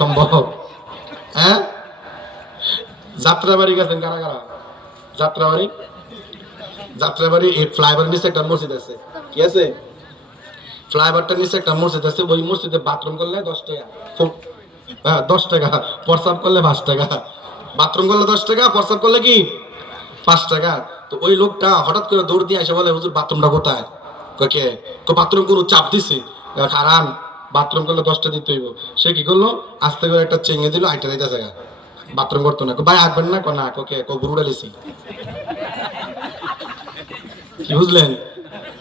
সম্ভব? হ্যাঁ, যাত্রাবাড়ি গেছেন কারা কারা? যাত্রাবাড়ি, যাত্রাবাড়ি এই ফ্লাইওভার নিচে একটা মসজিদ আছে, কি আছে? ফ্লাইওভারটার নিচে একটা মসজিদ আছে, ওই মসজিদে বাথরুম করলে 10 টাকা, হ্যাঁ 10 টাকা, প্রস্রাব করলে 5 টাকা। বাথরুম করলে 10 টাকা, প্রস্রাব করলে কি 5 টাকা। তো ওই লোকটা হঠাৎ করে দৌড় দিয়ে এসে বলে, হুজুর বাথরুমটা কোথায়? কে বাথরুম কোনো চাপ দিছে, কারণ বাথরুম করলে 10টা দিতে হইব। সে কি করলো, আস্তে করে একটা চেঙে দিল, আইটা দিতে জায়গা বাথরুম করতো না। ভাই আসবেন না, না ওকে গরু ডালিছি, কি বুঝলেন?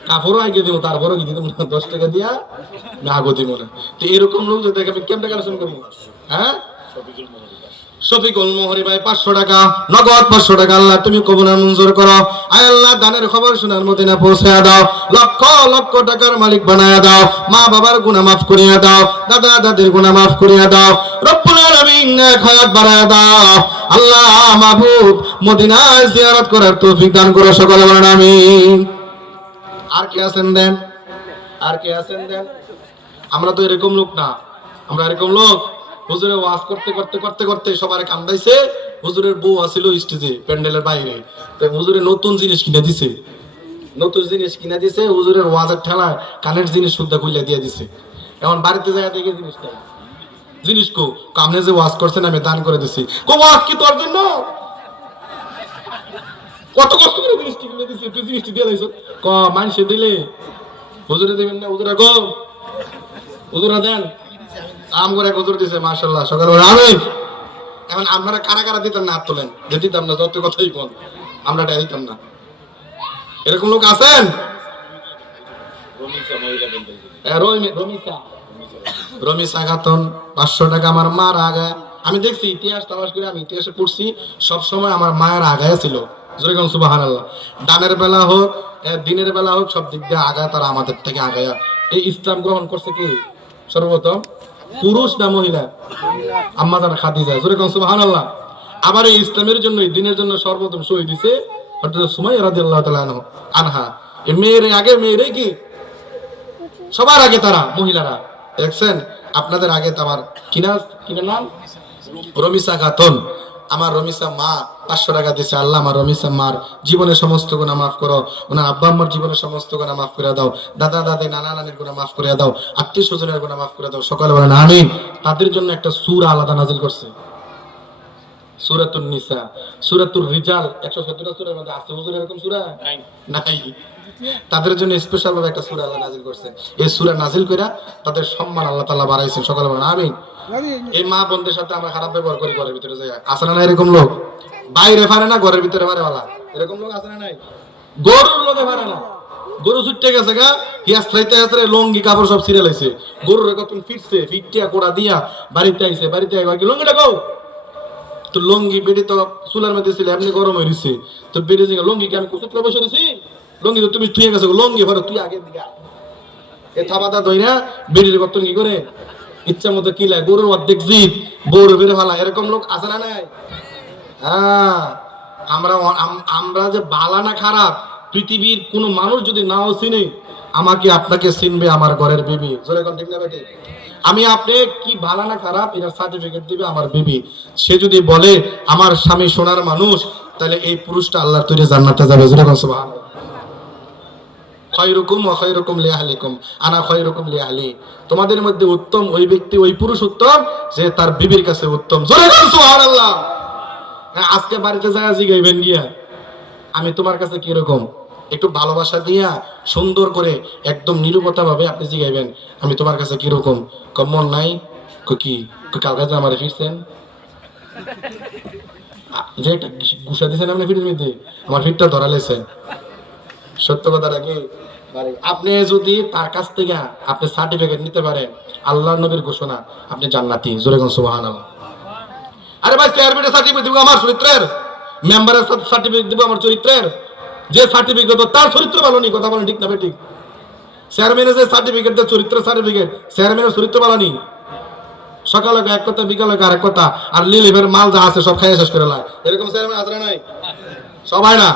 কাপড়ও আগে দিব, তারপরও কি দিতাম না, 10 টাকা দিয়া না আগো দিব না। তো এরকম লোক যদি আমি কেমন কালেকশন করবো? হ্যাঁ, শফিকুল মোহরি ভাই 500 টাকা নগদ, 500 টাকা আল্লাহ তুমি কবুল মঞ্জুর করো। আয় আল্লাহ দানের খবর শোনার মদিনা পৌঁছে দাও, লক্ষ লক্ষ টাকার মালিক বানায়া দাও, মা বাবার গুনাহ মাফ করিয়া দাও, দাদা দাদির গুনাহ মাফ করিয়া দাও, রব্বুল আলামিন নেক হায়াত বাড়ায়া দাও। আল্লাহ মাহবুব মদিনায় জিয়ারত করার তৌফিক দান করো, সকলে বলেন আমিন। আর কে আছেন দেন, আর কে আছেন দেন। আমরা তো এরকম লোক না, আমরা এরকম লোক হুজুরে ওয়াজ করতে করতে করতে করতে সবারে কান্দাইছে। হুজুরের বউ আছিল স্টেজে প্যান্ডেলের বাইরে, তাই হুজুরে নতুন জিনিস কিনে দিছে, নতুন জিনিস কিনে দিছে, হুজুরের ওয়াজের ঠেলায় কানের জিনিস সুদ্ধা খুলে দিয়ে দিছে। এখন বাড়িতে যায় দেখে জিনিসটা, জিনিস কো আপনি যে ওয়াজ করছেন আমি দান করে দিছি। কো ওয়াজ কি তোর জন্য? কত কষ্ট করে জিনিসটি কিনে দিছে, তুই জিনিসটি দিয়ে দিছ। ক মানুষে দিলে হুজুরে দিবেন না? হুজুরা গো, হুজুরা দেন। আম করে হুজুর দিছে, মাশাআল্লাহ, সকাল আমিন। এখন আপনারা কারা কারা দিতেন না হাত তোলেন, যে দিতাম না, যত কথাই বল আমরা এটা দিতাম না। এরকম লোক আছেন? রমিসা খাতুন 500 টাকা আমার মার আগা। আমি দেখছি ইতিহাস তামাশ করে, আমি ইতিহাসে পড়ছি, সব সময় আমার মায়ের আগায় ছিল। যেরকম সুবহানাল্লাহ, দানের বেলা হোক দিনের বেলা হোক, সব দিক দিয়ে আগায় তারা আমাদের থেকে আগায়া। এই ইসলাম গ্রহণ করছে কি সর্বপ্রথম? পুরুষ না মহিলা? আম্মা জান খাদিজা, যেরকম সুবহানাল্লাহ। আবার এই ইসলামের জন্য, এই দিনের জন্য সর্বপ্রথম শহীদ দিছে হযরত সুমাইয়া রাদিয়াল্লাহু তাআলা আনহা। এই মেয়ের আগে, মেয়ের কি সবার আগে তারা মহিলারা। দেখছেন আপনাদের আগে তো আমার কিনা নাম রমিসা খাতুন। আমার রমিসা মা 500 টাকা দিছে। আল্লাহ আমার রমিসা মার জীবনের সমস্ত গুনাহ মাফ করো, ওনার আব্বা আম্মার জীবনের সমস্ত গুনাহ মাফ করে দাও, দাদা দাদি নানা নানির গুনাহ মাফ করে দাও, আত্মীয় স্বজনের গুনাহ মাফ করে দাও, সকলে বলেন আমিন। তাদের জন্য একটা সূরা আলাদা নাজিল করছে, সূরাতুন নিসা, সূরাতুর রিজাল। 117টা সূরার মধ্যে আছে হুজুর এরকম সূরা নাই। তাদের জন্য স্পেশাল ভাবে একটা সূরা আল্লাহ নাজিল করছে। এই সূরা নাজিল কইরা তাদের সম্মান আল্লাহ তাআলা বাড়াইছেন, সকলে বলেন আমিন। এই মা বোনদের সাথে আমরা খারাপ ব্যবহার করি, ঘরের ভিতরে যাই, আছে না এরকম লোক? বাইরে পারে না, ঘরের ভিতরে পারে ওয়ালা, এরকম লোক আছে না নাই? গরুর লোকে পারে না, গরু ছুটতে গেছে গা, হিয়াস্তাইতে হাতরে লঙ্গি কাপড় সব ছিঁড়ে লাইছে, গরুর কতক্ষণ ফিরছে, ফিরটিয়া কোড়া দিয়া বাড়িতে আইছে, বাড়িতে আইবা কি লঙ্গিটা কও, তো লঙ্গি বেড়ে তো চুলার মধ্যে ছিল, এমনি গরম হয়ে দিছে, তো বেড়ে যে লঙ্গি কি আমি কুচুটলে বসে দিছি, লঙ্গি তো তুমি থুয়ে গেছো, লঙ্গি ভরো তুই আগের দিকে এ থাবাটা ধইরা বেড়ির কত কি করে ইচ্ছা মতো কিলায়, গরুর অর্ধেক জিত বউর বেড়ে ফেলা, এরকম লোক আছে না নাই? হ্যাঁ, আমরা যে বালা না খারাপ, পৃথিবীর কোন মানুষ যদি নাও চিনে, আমাকে আপনাকে চিনবে আমার ঘরের বিবি। জোরে কোন ঠিক না বেটি? আমি আপনি কি ভালো না খারাপ এর সার্টিফিকেট দিবে আমার বিবি। সে যদি বলে আমার স্বামী সোনার মানুষ, তাহলে এই পুরুষটা আল্লাহর তৈরি জান্নাতে যাবে। জোরে কোন সুবহানাল্লাহ। খায়রুকুম ওয়া খায়রুকুম লিআহলিকুম আনা খায়রুকুম লিআহলি। তোমাদের মধ্যে উত্তম ওই ব্যক্তি, ওই পুরুষ উত্তম যে তার বিবির কাছে উত্তম। জোরে কোন সুবহানাল্লাহ। আজকে বাড়িতে যায় জিগাইবেন গিয়া আমি তোমার কাছে কি রকম, একটু ভালোবাসা দিয়া সুন্দর করে একদম নিরুপতা ভাবে আপনি জিগাইবেন আমি তোমার কাছে কি রকম। মন নাই কি কালকে যে আমার ফিরছেন যে একটা গুসা দিয়েছেন আপনি ফিরের মধ্যে, আমার ফিরটা ধরা লেছেন। সত্য কথা নাকি? আপনি যদি তার কাছ থেকে আপনি সার্টিফিকেট নিতে পারেন, আল্লাহর নবীর ঘোষণা, আপনি জান্নাতি। জোরে কোন সুবহানাল্লাহ। আরে ভাই চেয়ারম্যানের সার্টিফিকেট দিব আমার চরিত্রের, মেম্বারের সার্টিফিকেট দিব আমার চরিত্রের, যে সার্টিফিকেট তার চরিত্র ভালো নেই, কথা বলেন ঠিক না বেঠিক? চেয়ারম্যানের যে সার্টিফিকেট, যে চরিত্রের সার্টিফিকেট, চেয়ারম্যানের চরিত্র ভালো নেই, সকালে এক কথা বিকালে আরেক কথা, আর লিলিভের মাল যা আছে সব খাইয়ে শেষ করে লাই, এরকম চেয়ারম্যান আছে না নাই? সবাই না।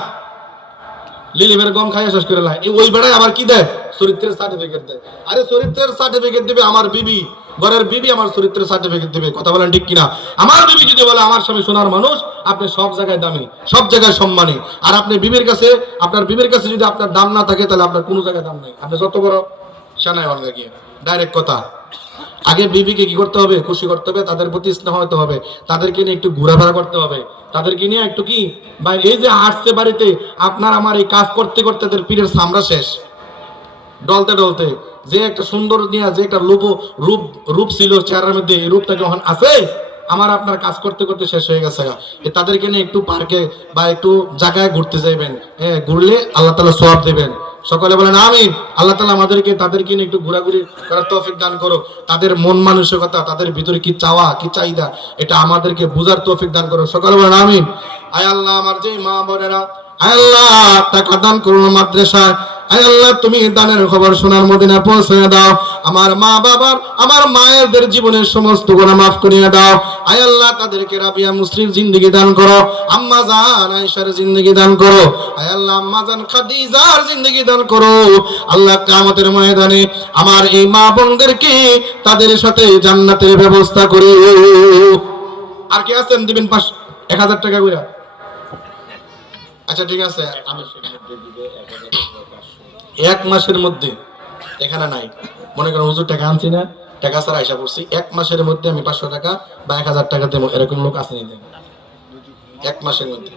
লিলিমের গম খাইয়া শেষ করে লাই ওই বেড়ায় আবার কি দেয় চরিত্রের সার্টিফিকেট দেয় আরে চরিত্রের সার্টিফিকেট দিবে আমার বিবি ঘরের বিবি আমার চরিত্রের সার্টিফিকেট দিবে কথা বলেন ঠিক কিনা আমার বিবি যদি বলে আমার স্বামী সোনার মানুষ আপনি সব জায়গায় দামি সব জায়গায় সম্মানী আর আপনি বিবির কাছে আপনার বিবির কাছে যদি আপনার দাম না থাকে তাহলে আপনার কোনো জায়গায় দাম নাই আপনি যত বড় সেনাই হন গিয়ে ডাইরেক্ট কথা আগে বিবিকে কি করতে হবে খুশি করতে হবে তাদের প্রতি স্নেহ হতে হবে তাদেরকে নিয়ে একটু ঘোরাফেরা করতে হবে তাদেরকে নিয়ে একটু কি ভাই এই যে হাসছে বাড়িতে আপনার আমার এই কাজ করতে করতে তাদের পিঠের চামড়া শেষ ডলতে ডলতে যে একটা সুন্দর নিয়ে যে একটা রূপ রূপ ছিল চেহারার মধ্যে এই রূপটা যখন আছে আমার আপনার কাজ করতে করতে শেষ হয়ে গেছে তাদেরকে নিয়ে একটু পার্কে বা একটু জায়গায় ঘুরতে যাইবেন হ্যাঁ ঘুরলে আল্লাহ তাআলা সওয়াব দেবেন সকলে বলেন আমিন আল্লাহ তাআলা আমাদেরকে তাদেরকে নিয়ে একটু ঘোরাঘুরি করার তৌফিক দান করো তাদের মন মানসিকতা তাদের ভিতরে কি চাওয়া কি চাহিদা এটা আমাদেরকে বুঝার তৌফিক দান করো সকলে বলেন আমিন আয় আল্লাহ আমার যে মা বোনেরা আয় আল্লাহ টাকা দান করুন মাদ্রাসায় আয় আল্লাহ তুমি দানের খবর সোনার মদিনা পৌঁছে দাও আমার মা বাবার আমার মায়েদের জীবনের সমস্ত গুনাহ মাফ করিয়ে দাও আয় আল্লাহ তাদেরকে রাবিয়া মুসলিম জিন্দেগি দান করো আম্মা জান আয়েশার জিন্দেগি দান করো আয় আল্লাহ আম্মা জান খাদিজার জিন্দেগি দান করো আল্লাহ কিয়ামতের ময়দানে আমার এই মা বোনদেরকে তাদের সাথে জান্নাতের ব্যবস্থা করো আর কি আছেন দিবেন 1000 টাকা কইরা আচ্ছা ঠিক আছে আমি এক মাসের মধ্যে এখানে নাই মনে করেন হুজুর টাকা আনছি না টাকা ছাড়া আইসা পড়ছি এক মাসের মধ্যে আমি 500 টাকা বা 1000 টাকা দেবো এরকম লোক আছে নি এক মাসের মধ্যে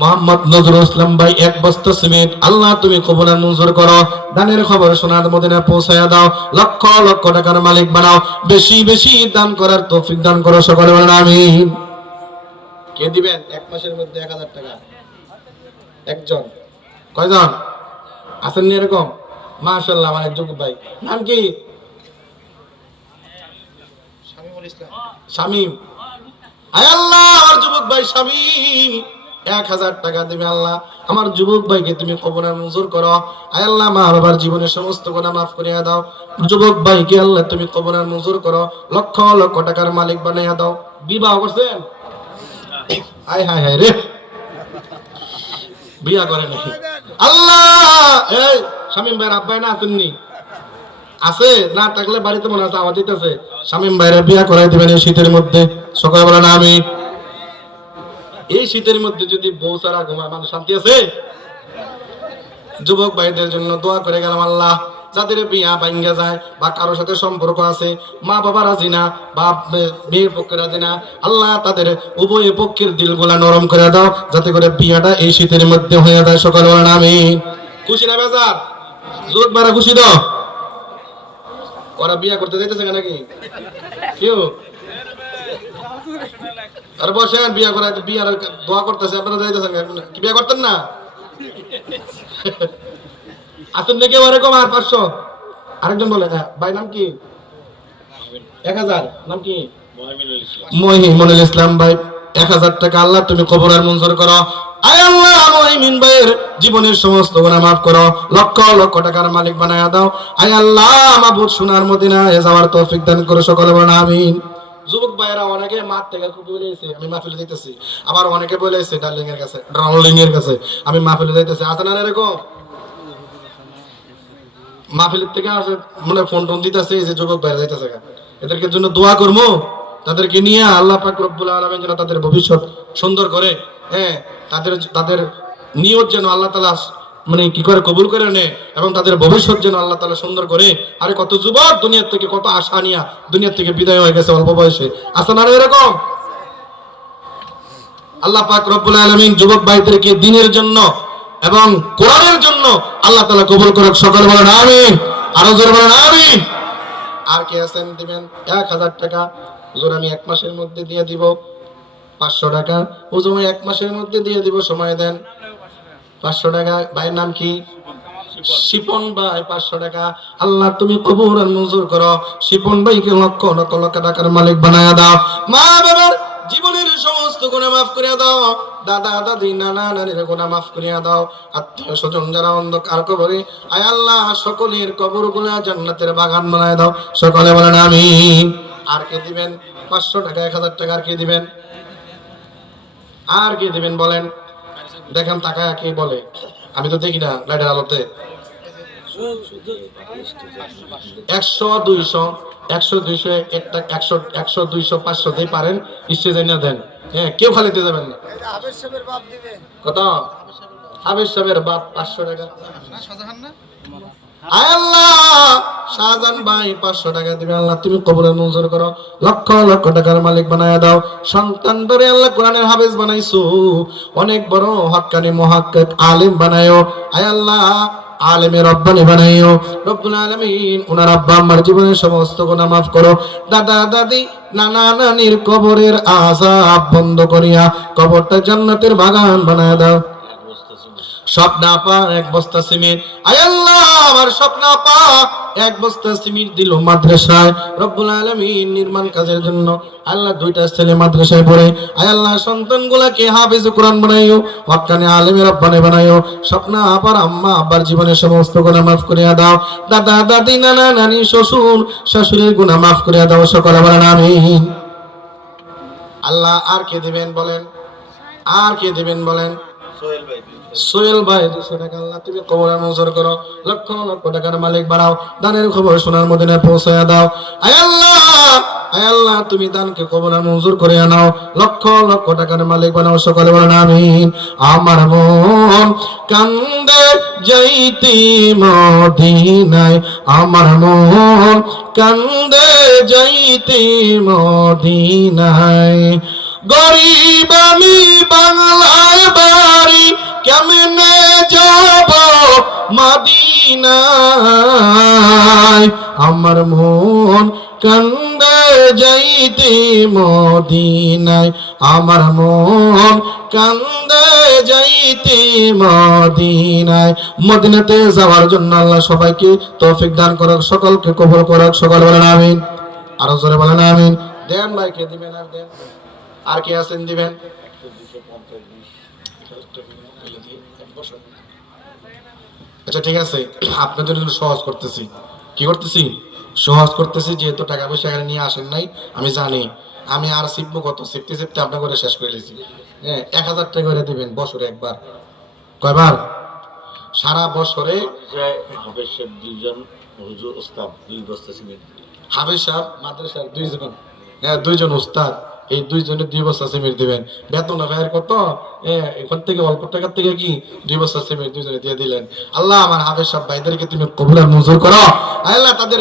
মোহাম্মদ নজরুল ইসলাম ভাই এক বস্তা সিমেন্ট আল্লাহ তুমি কবুল মঞ্জুর করো দানের খবর সোনার মদিনা পৌঁছায়া দাও লক্ষ লক্ষ টাকার মালিক বানাও বেশি বেশি দান করার তৌফিক দান করো সকলে বলেন আমিন কে দিবেন এক মাসের মধ্যে 1000 টাকা একজন কয়জন আছেন এরকম মাশাআল্লাহ আমার একজন ভাই নাম কি শামীমুল ইসলাম শামীম আয় আল্লাহ আমার যুবক ভাই শামীম 1000 টাকা দিবে আল্লাহ আমার যুবক ভাইকে তুমি কবুল মঞ্জুর করো আয় আল্লাহ মা বাবার জীবনের সমস্ত গুনাহ মাফ করিয়া দাও যুবক ভাইকে আল্লাহ তুমি কবুল মঞ্জুর করো লক্ষ লক্ষ টাকার মালিক বানাইয়া দাও বিবাহ করছেন আয় হায় হায় রে বিয়া করে নাকি আল্লাহ এই শামীম ভাইয়ের আব্বাই না আসেননি আছে না থাকলে বাড়িতে মনে আছে আওয়াজ দিতেছে শামীম ভাইয়ের বিয়া করাই দিবেন এই শীতের মধ্যে সকালে বলেন আমি এই শীতের মধ্যে যদি বউ ছাড়া ঘুমায় মানুষ শান্তি আছে যুবক ভাইদের জন্য দোয়া করে গেলাম আল্লাহ যাদের বিয়া ভাঙ্গা যায় বা কারোর সাথে সম্পর্ক আছে মা বাবা রাজি না বা মেয়ের পক্ষে রাজি না আল্লাহ তাদের উভয় পক্ষের দিলগুলা নরম করে দাও যাতে করে বিয়াটা এই শীতের মধ্যে হয়ে যায় সকাল বলেন আমিন খুশি না বেজার জোর মারা খুশি দাও ওরা বিয়া করতে যাইতেছে নাকি কেউ আর বসেন বিয়া করা বিয়ার দোয়া করতেছে আপনারা যাইতেছেন কি বিয়া করতেন না আসেন নাকি ওরকম আর 500 আরেকজন বলে ভাই নাম কি 1000 নাম কি মহিমুল ইসলাম ভাই 1000 টাকা আল্লাহ তুমি কবুল আর মঞ্জুর করো আয় আল্লাহ মহিমিন ভাইয়ের জীবনের সমস্ত গুনাহ মাফ করো লক্ষ লক্ষ টাকার মালিক বানায়া দাও আয় আল্লাহ মাবুদ সোনার মদিনায় যাওয়ার তৌফিক দান করো সকলে বলেন আমিন যুবক ভাইরা অনেকে মাঠ থেকে খুব বলেছে আমি মাহফিলে যাইতেছি আবার অনেকে বলেছে ডার্লিং এর কাছে আমি মাহফিলে যাইতেছি আছে না এরকম মাহফিলের থেকে আসে মানে ফোন টোন দিতেছে যে যুবক ভাইরা যাইতেছে এদেরকে জন্য দোয়া করবো তাদেরকে নিয়ে আল্লাহ পাক রব্বুল আলামিন যেন তাদের ভবিষ্যৎ সুন্দর করে হ্যাঁ তাদের নিয়ত যেন আল্লাহ তাআলা মানে কি করে কবুল করে নেয় এবং তাদের ভবিষ্যৎ যেন আল্লাহ তাআলা সুন্দর করে আরে কত যুবক দুনিয়া থেকে কত আশা নিয়া দুনিয়া থেকে বিদায় হয়ে গেছে অল্প বয়সে আছে না এরকম আল্লাহ পাক রব্বুল আলামিন যুবক ভাইদেরকে দ্বীনের জন্য এবং কোরআনের জন্য আল্লাহ তাআলা কবুল করুক সকলে বলেন আমিন আরো জোরে বলেন আমিন আর কে আছেন দিবেন 1000 টাকা হুজুর আমি এক মাসের মধ্যে দিয়ে দিব 500 টাকা হুজুর আমি এক মাসের মধ্যে দিয়ে দিব সময় দেন 500 টাকা ভাইয়ের নাম কি শিপন ভাই 500 টাকা আল্লাহ তুমি কবুল আর মঞ্জুর করো শিপন ভাইকে লক্ষ লক্ষ লক্ষ টাকার মালিক বানায়া দাও মা বাবার জীবনের সমস্ত গুনাহ মাফ করে দাও দাদা দাদি নানা নানির গুনাহ মাফ করে দাও আত্মীয় স্বজন যারা অন্ধকার কবরে আয় আল্লাহ সকলের কবরগুলো জান্নাতের বাগান বানায় দাও সকলে বলেন আমিন আর কে দিবেন 500 টাকা 1000 টাকা আর কে দিবেন বলেন দেখেন তাকায় কে বলে, আমি তো দেখি না লাইটের আলোতে। 100 200 100 200 একটা 100 100 200 500 দিয়ে পারেন স্টেজে নিয়ে দেন। হ্যাঁ, কেউ খালি দিতে যাবেন না। কত? হাবিব সাহেবের বাপ 500 টাকা। আয় আল্লাহ, শাহজাহান ভাই 500 টাকা দিবে। আল্লাহ তুমি কবরে মঞ্জুর করো, লক্ষ লক্ষ টাকার মালিক বানায় দাও। সন্তান ধরে আল্লাহ কোরআনের হাফেজ বানাইছো, অনেক বড় হক্কানি মুহাক্কিক আলেম বানায়ো। আয় আল্লাহ, আলেমের রব্বানি বানাইও রব্বুল আলামিন। ওনার আব্বা আম্মার জীবনের সমস্ত গুনাহ মাফ করো। দাদা দাদি নানা নানির কবরের আযাব বন্ধ করিয়া কবরটা জান্নাতের বাগান বানায় দাও। স্বপ্ন পা এক বস্তা সিমেন্ট, আয় আল্লাহ আমার স্বপ্ন পা এক বস্তা সিমেন্ট দিল মাদ্রাসায় রব্বুল আলামিন নির্মাণ কাজের জন্য। আল্লাহ দুইটা ছেলে মাদ্রাসায় পড়ে, আয় আল্লাহ সন্তানগুলোকে হাফেজ কোরআন বানাইও, হক্কানি আলেমের রব্বানি বানাইও। স্বপ্ন আপার আম্মা আব্বার জীবনের সমস্ত গুনাহ মাফ করিয়া দাও। দাদা দাদি নানা নানি শ্বশুর শাশুড়ির গুনাহ মাফ করিয়া দাও। সকলে বলেন আমিন। আল্লাহ আর কে দিবেন বলেন, আর কে দিবেন বলেন? সোহেল ভাই 200 টাকা। আল্লাহ তুমি কবরে মঞ্জুর করো, লক্ষ লক্ষ টাকার মালিক বানাও। দানের খবর সোনার মদিনায় পৌঁছায়া দাও। আয় আল্লাহ, আয় আল্লাহ তুমি দানকে কবরে মঞ্জুর করে আনাও, লক্ষ লক্ষ টাকার মালিক বানাও। সকলে বলেন আমিন। আমার মন কান্দে যাইতে মদিনায়, আমার মন কান্দে যাইতে মদিনায়। গরিব আমি বাংলায় বাড়ি, কেমনে যাব মদিনায়। আমার মন কান্দে যাইতে মদিনায়, আমার মন কান্দে যাইতে মদিনায়। মদিনাতে যাওয়ার জন্য আল্লাহ সবাইকে তৌফিক দান করুক, সকলকে কবুল করুক। সকল বলেন আমিন। আরো জোরে বলেন আমিন। দেন ভাইকে দিবেন, আর দেন। আর কে আছেন দিবেন? আচ্ছা ঠিক আছে, আপনাদের জন্য সহজ করতেছি। কি করতেছি? সহজ করতেছি। যেহেতু টাকা পয়সা এখানে নিয়ে আসেন নাই আমি জানি, আমি আর শিখবো কত, শিখতে শিখতে আপনার করে শেষ করে দিয়েছি। হ্যাঁ, 1000 টাকা করে দিবেন বছরে একবার। কয়বার? সারা বছরে। দুইজন হুজুর ওস্তাদ 2 বস্তা সিমেন্ট। হাফেজ সাহেব মাদ্রাসার 2 জন, হ্যাঁ 2 জন ওস্তাদ, এই 2 জনের 2 বস্তা সিমেন্ট দিবেন। বেতন ভাইয়ের কত? এখান থেকে অল্প টাকার থেকে কি 2 বস্তা সিমেন্ট 2 জনে দিয়ে দিলেন। আল্লাহ আমার হাফেজ সাহেব ভাইদেরকে তুমি কবুল আর মঞ্জুর করো। আল্লাহ তাদের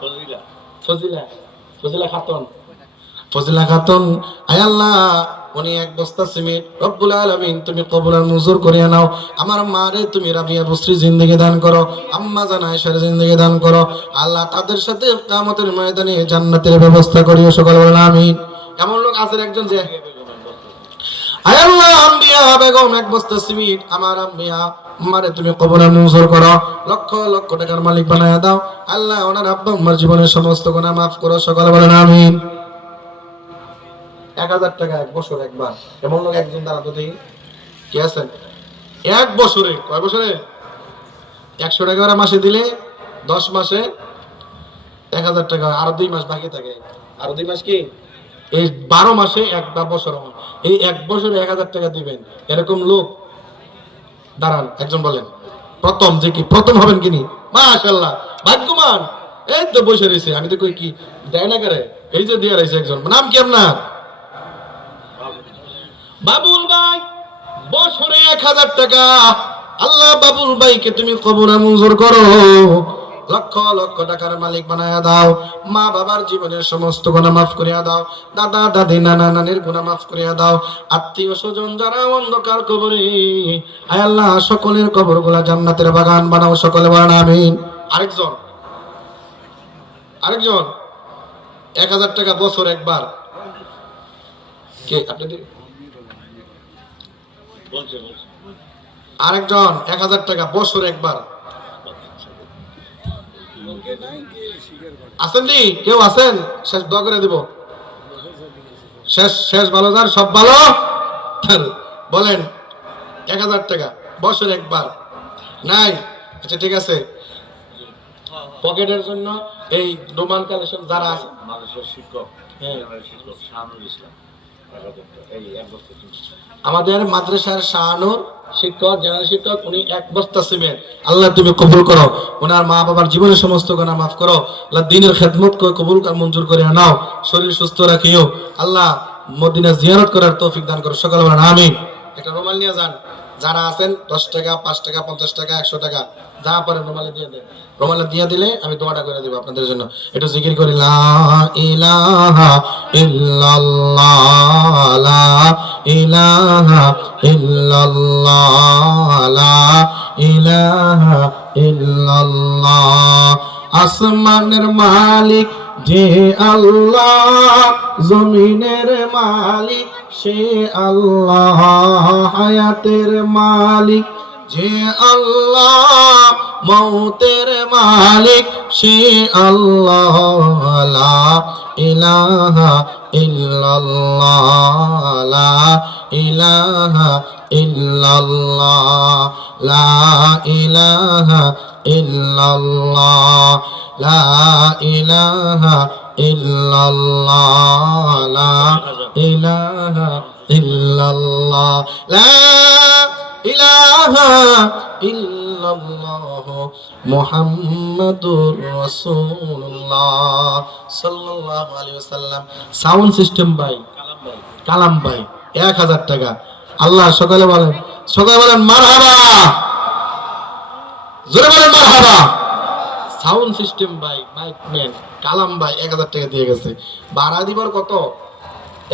ফজিলা ফজিলা ফজিলা খাতুন, ফজিলা খাতুন, আয় আল্লাহ উনি 1 বস্তা সিমেন্ট রব্বুল আলামিন তুমি কবুল আর মঞ্জুর করিয়া নাও। আমার মারে তুমি রাবিয়া বসরি জিন্দেগি দান করো, আম্মা জান আয়েশার জিন্দেগি দান করো। আল্লাহ তাদের সাথে কিয়ামতের ময়দানে জান্নাতের ব্যবস্থা করিও। সকল বলেন আমিন। এমন লোক আছে একজন যে, আয় আল্লাহ আম্বিয়া বেগম 1 বস্তা সিমেন্ট, আমার আম্বিয়া মারে তুমি কবুল আর মঞ্জুর করো, লক্ষ লক্ষ টাকার মালিক বানায়া দাও। আল্লাহ ওনার আব্বা আম্মার জীবনের সমস্ত গুনাহ মাফ করো। সকল বলেন আমিন। 1000 টাকা এক বছর একবার। এমন লোক একজন দাঁড়াতো দেখি কে আছেন? 1 বছরে, কয় বছরে? 100 টাকা করে মাসে দিলে 10 মাসে 1000 টাকা, আরো 2 মাস বাকি থাকে। আরো 2 মাস কি? এই 12 মাসে একটা বছর, এই 1 বছরে 1000 টাকা দিবেন। এরকম লোক দাঁড়ান, একজন বলেন। প্রথম যে কি প্রথম হবেন কিনি? মাশাআল্লাহ, ভাগ্যবান। এই তো বসে রয়েছে, আমি তো কই কি দেয় না করে, এই যে দিয়ে রয়েছে একজন। নাম কি আপনার? বাবুল ভাই, বছরে 1000 টাকা। আল্লাহ বাবুল ভাইকে তুমি কবরে মঞ্জুর করো, লক্ষ লক্ষ টাকার মালিক বানায়া দাও। মা বাবার জীবনের সমস্ত গুনাহ মাফ করিয়া দাও। দাদা দাদি নানা নানির গুনাহ মাফ করিয়া দাও। আত্মীয় স্বজন যারা অন্ধকার কবরে, আয় আল্লাহ সকলের কবরগুলা জান্নাতের বাগান বানাও। সকলে বলেন আমিন। আরেকজন, আরেকজন 1000 টাকা বছর একবার। কে আপনি? আরেকজন 1000 টাকা বছর একবার। আছেন নি? কেউ আছেন? শেষ দোয়া করে দিব। শেষ শেষ ভালো যার সব ভালো বলেন। 1000 টাকা বছর একবার নাই? আচ্ছা ঠিক আছে, পকেটের জন্য এই রোমান কালেকশন যারা আছে, মানুষের শিক্ষক, হ্যাঁ শিক্ষক শানুল ইসলাম আমাদের মাদ্রাসার শাহানুর শিক্ষক, জেনারেল শিক্ষক, উনি 1 বস্তা সিমেন্ট, আল্লাহ তুমি কবুল করো, ওনার মা বাবার জীবনের সমস্ত গুনাহ মাফ করো, আল্লাহ দ্বীনের খেদমত করে কবুল কর, মঞ্জুর করে নাও, শরীর সুস্থ রাখিও, আল্লাহ মদিনা জিয়ারত করার তৌফিক দান করো, সকলে বলেন আমিন। একটা রুমাল নিয়ে যান, যারা আছেন 10 টাকা, 5 টাকা, 50 টাকা, 100 টাকা যা পারেন রুমালে দিয়ে দেন, রুমালে দিয়ে দিলে আমি দোয়াটা করে দেব আপনাদের জন্য। একটু জিকির করি, লা ইলাহা ইল্লাল্লাহ, লা ইলাহা ইল্লাল্লাহ, লা ইলাহা ইল্লাল্লাহ। আসমানের মালিক যে আল্লাহ, জমিনের মালিক সে আল্লাহ, হায়াতের মালিক যে আল্লাহ, মৌতের মালিক সে আল্লাহ, লা ইলাহা ইল্লাল্লাহ, লা ইলাহা ইল্লাল্লাহ, লা ইলাহা ইল্লাল্লাহ, লা ইলাহা ইল্লাল্লাহ, লা ইলাহা ইল্লাল্লাহ, লা ইলাহা ইল্লাল্লাহ, মুহাম্মাদুর রাসূলুল্লাহ সাল্লাল্লাহু আলাইহি ওয়াসাল্লাম। সাউন্ড সিস্টেম ভাই কালাম ভাই 1000 টাকা। আল্লাহ সকালে বলেন মারহাবা, জোরে বলেন মারহাবা। সাউন্ড সিস্টেম ভাই, মাইক ম্যান কালাম ভাই 1000 টাকা দিয়ে গেছে। ভাড়া দিবার কত?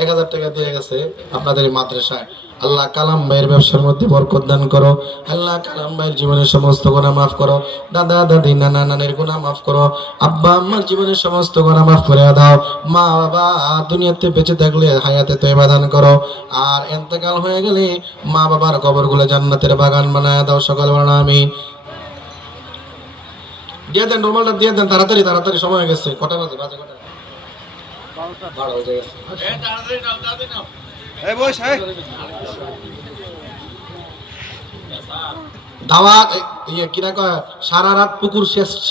1000 টাকা দিয়ে গেছে আপনাদের এই মাদ্রাসায়। আল্লাহ কালাম ভাইয়ের ব্যবসার মধ্যে বরকত দান করো, আল্লাহ কালাম ভাইয়ের জীবনের সমস্ত গুনাহ মাফ করো, দাদা দাদি নানা নানির গুনাহ মাফ করো, আব্বা আম্মার জীবনের সমস্ত গুনাহ মাফ করে দাও, মা বাবা দুনিয়াতে বেঁচে থাকলে হায়াতে তয়বা দান করো, আর ইন্তেকাল হয়ে গেলে মা বাবার কবরগুলো জান্নাতের বাগান বানায় দাও, সকাল বেলা আমিন। দিয়ে দেন রুমালটা, দিয়ে দেন তাড়াতাড়ি, তাড়াতাড়ি সময় হয়ে গেছে। কটা বাজে? বাজে কটা? 12 হয়ে গেছে। দাওয়াত কিনা কয় সারা রাত পুকুর শেষ